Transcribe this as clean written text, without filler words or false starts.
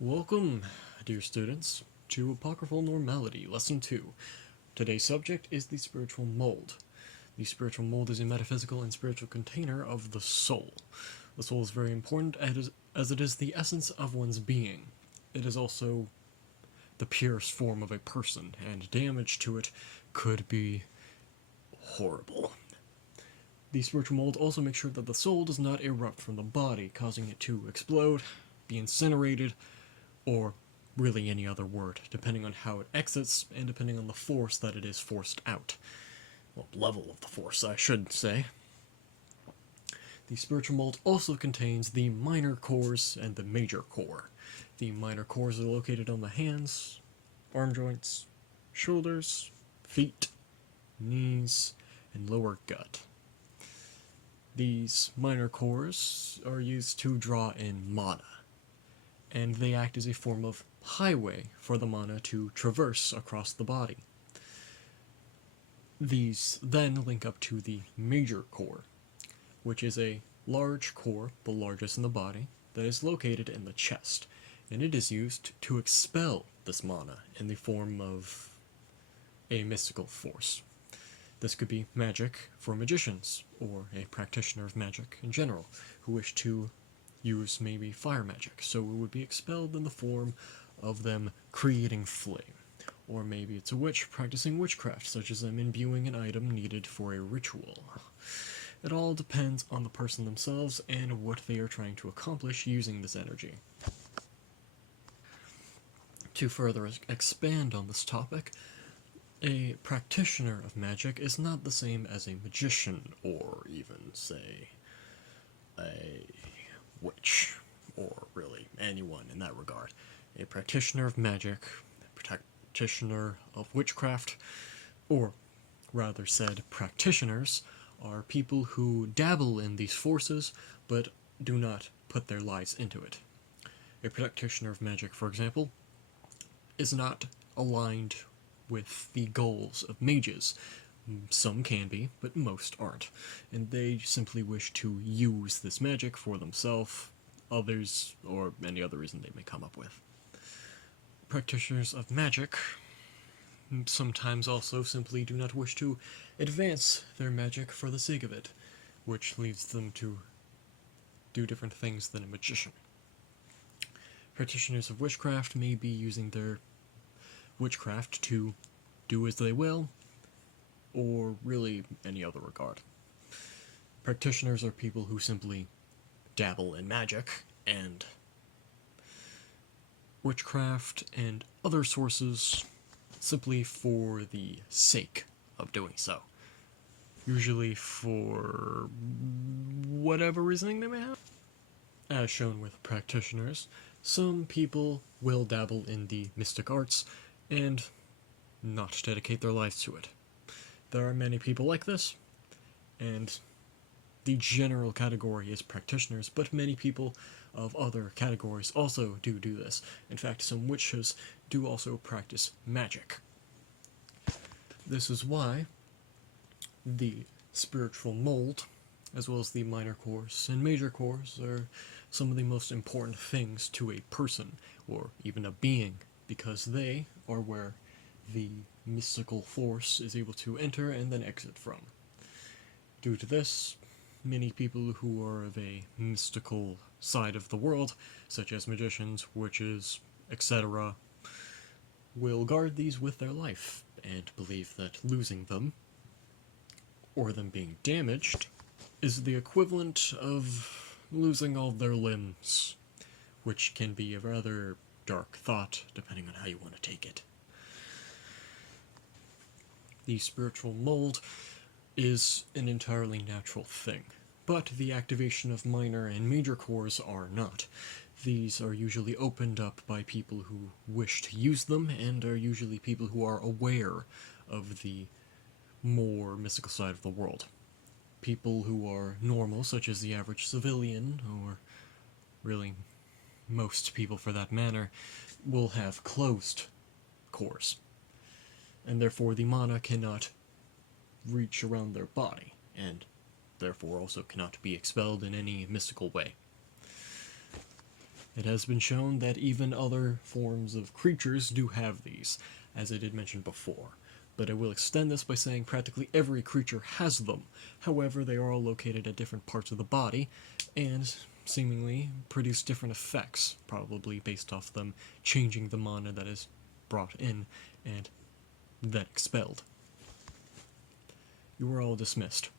Welcome, dear students, to Apocryphal Normality, Lesson 2. Today's subject is the spiritual mold. The spiritual mold is a metaphysical and spiritual container of the soul. The soul is very important as it is the essence of one's being. It is also the purest form of a person, and damage to it could be horrible. The spiritual mold also makes sure that the soul does not erupt from the body, causing it to explode, be incinerated, or really any other word, depending on how it exits and depending on the force that it is forced out. Well, level of the force, I should say. The spiritual mold also contains the minor cores and the major core. The minor cores are located on the hands, arm joints, shoulders, feet, knees, and lower gut. These minor cores are used to draw in mana, and they act as a form of highway for the mana to traverse across the body. These then link up to the major core, which is a large core, the largest in the body, that is located in the chest, and it is used to expel this mana in the form of a mystical force. This could be magic for magicians, or a practitioner of magic in general, who wish to use maybe fire magic, so it would be expelled in the form of them creating flame. Or maybe it's a witch practicing witchcraft, such as them imbuing an item needed for a ritual. It all depends on the person themselves and what they are trying to accomplish using this energy. To further expand on this topic, a practitioner of magic is not the same as a magician, or even, say, a witch, or really anyone in that regard. A practitioner of magic, a practitioner of witchcraft, or rather said, practitioners are people who dabble in these forces but do not put their lives into it. A practitioner of magic, for example, is not aligned with the goals of mages. Some can be, but most aren't, and they simply wish to use this magic for themselves, others, or any other reason they may come up with. Practitioners of magic sometimes also simply do not wish to advance their magic for the sake of it, which leads them to do different things than a magician. Practitioners of witchcraft may be using their witchcraft to do as they will, or really any other regard. Practitioners are people who simply dabble in magic, and witchcraft and other sources simply for the sake of doing so. Usually for whatever reasoning they may have. As shown with practitioners, some people will dabble in the mystic arts and not dedicate their lives to it. There are many people like this, and the general category is practitioners, but many people of other categories also do this. In fact, some witches do also practice magic. This is why the spiritual mold, as well as the minor cores and major cores, are some of the most important things to a person, or even a being, because they are where the mystical force is able to enter and then exit from. Due to this, many people who are of a mystical side of the world, such as magicians, witches, etc., will guard these with their life, and believe that losing them, or them being damaged, is the equivalent of losing all their limbs, which can be a rather dark thought, depending on how you want to take it. The spiritual mold is an entirely natural thing, but the activation of minor and major cores are not. These are usually opened up by people who wish to use them, and are usually people who are aware of the more mystical side of the world. People who are normal, such as the average civilian, or really most people for that matter, will have closed cores, and therefore the mana cannot reach around their body, and therefore also cannot be expelled in any mystical way. It has been shown that even other forms of creatures do have these, as I did mention before, but I will extend this by saying practically every creature has them. However, they are all located at different parts of the body, and seemingly produce different effects, probably based off them changing the mana that is brought in and then expelled. You are all dismissed.